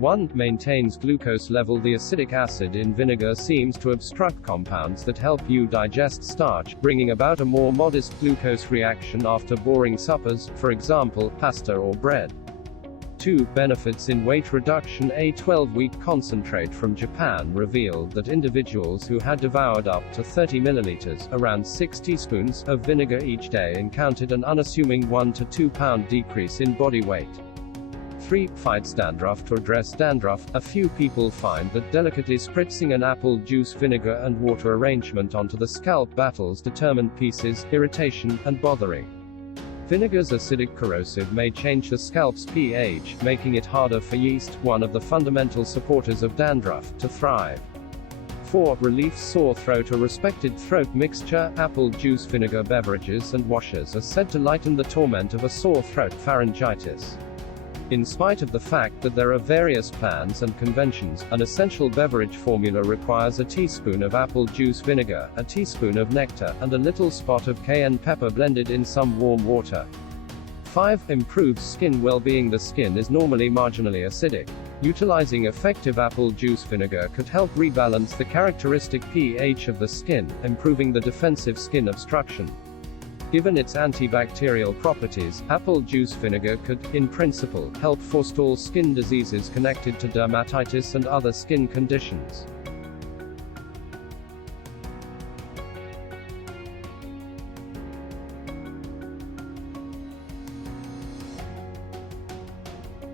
1. Maintains glucose level. The acidic acid in vinegar seems to obstruct compounds that help you digest starch, bringing about a more modest glucose reaction after boring suppers, for example, pasta or bread. 2. Benefits in weight reduction. A 12-week concentrate from Japan revealed that individuals who had devoured up to 30 milliliters, around 6 teaspoons, of vinegar each day encountered an unassuming 1 to 2 pound decrease in body weight. 3. Fights dandruff. To address dandruff, a few people find that delicately spritzing an apple juice vinegar and water arrangement onto the scalp battles determined pieces, irritation, and bothering. Vinegar's acidic corrosive may change the scalp's pH, making it harder for yeast, one of the fundamental supporters of dandruff, to thrive. 4. Relieves sore throat. A respected throat mixture, apple juice vinegar beverages and washes are said to lighten the torment of a sore throat, pharyngitis. In spite of the fact that there are various plans and conventions, an essential beverage formula requires a teaspoon of apple juice vinegar, a teaspoon of nectar, and a little spot of cayenne pepper blended in some warm water. 5. Improves skin well-being. The skin is normally marginally acidic. Utilizing effective apple juice vinegar could help rebalance the characteristic pH of the skin, improving the defensive skin obstruction. Given its antibacterial properties, apple juice vinegar could, in principle, help forestall skin diseases connected to dermatitis and other skin conditions.